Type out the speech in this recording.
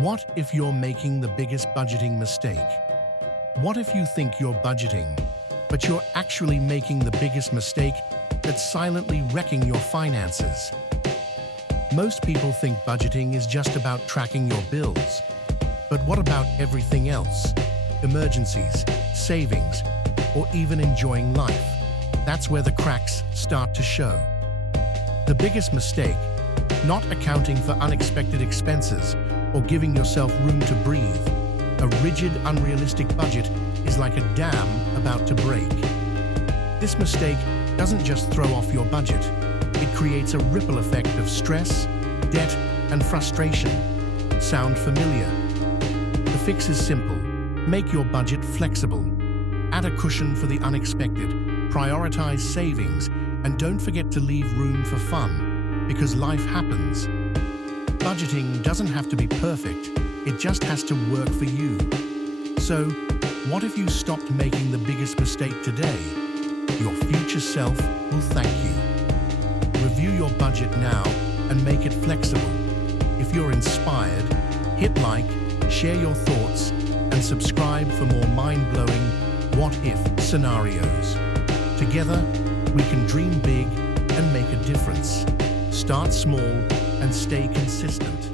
What if you're making the biggest budgeting mistake? What if you think you're budgeting, but you're actually making the biggest mistake that's silently wrecking your finances? Most people think budgeting is just about tracking your bills. But what about everything else? Emergencies, savings, or even enjoying life? That's where the cracks start to show. The biggest mistake, not accounting for unexpected expenses or giving yourself room to breathe. A rigid, unrealistic budget is like a dam about to break. This mistake doesn't just throw off your budget. It creates a ripple effect of stress, debt, and frustration. Sound familiar? The fix is simple. Make your budget flexible. Add a cushion for the unexpected. Prioritize savings, and don't forget to leave room for fun, because life happens. Budgeting doesn't have to be perfect, it just has to work for you. So, what if you stopped making the biggest mistake today? Your future self will thank you. Review your budget now and make it flexible. If you're inspired, hit like, share your thoughts, and subscribe for more mind-blowing what-if scenarios. Together, we can dream big and make a difference. Start small and stay consistent.